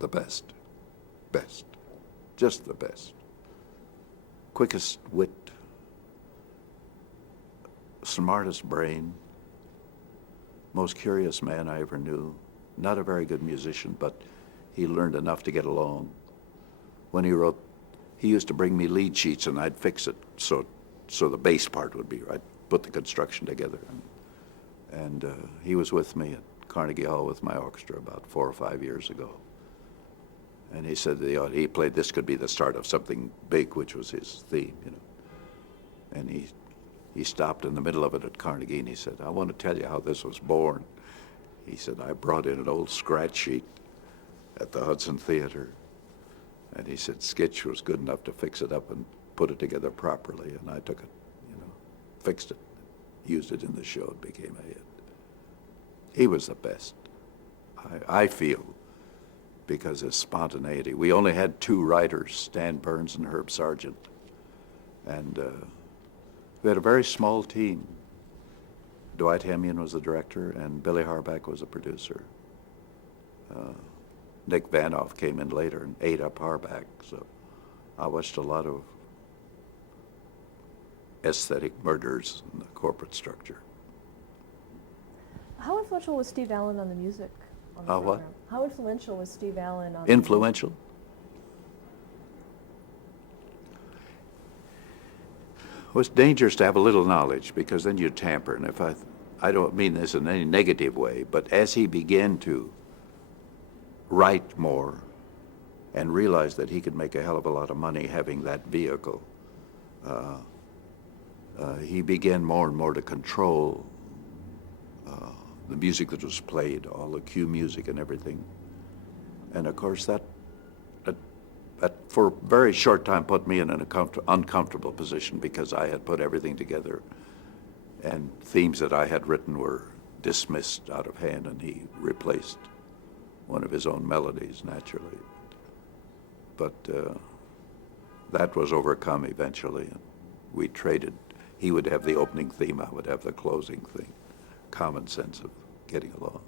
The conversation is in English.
the best. Best. Just the best. Quickest wit, smartest brain, most curious man I ever knew. Not a very good musician, but he learned enough to get along. When he wrote, he used to bring me lead sheets and I'd fix it so the bass part would be right, put the construction together. And he was with me at Carnegie Hall with my orchestra about 4 or 5 years ago. And he said he played This Could Be the Start of Something Big, which was his theme, you know. And he stopped in the middle of it at Carnegie and he said, I want to tell you how this was born. He said, I brought in an old scratch sheet at the Hudson Theater. And he said, Skitch was good enough to fix it up and put it together properly. And I took it, you know, fixed it, used it in the show, it became a hit. He was the best, I feel, because his spontaneity. We only had 2 writers, Stan Burns and Herb Sargent. And we had a very small team. Dwight Hemian was the director, and Billy Harback was the producer. Nick Vanoff came in later and ate up Harback, so I watched a lot of aesthetic murders in the corporate structure. How influential was Steve Allen on the music on the What? program? How influential was Steve Allen on Influential? Well, it's dangerous to have a little knowledge because then you tamper. And if I don't mean this in any negative way, but as he began to write more and realized that he could make a hell of a lot of money having that vehicle, he began more and more to control the music that was played, all the cue music and everything. And of course that for a very short time put me in an uncomfortable position because I had put everything together and themes that I had written were dismissed out of hand and he replaced one of his own melodies naturally. But that was overcome eventually and we traded. He would have the opening theme, I would have the closing theme. Common sense of getting along.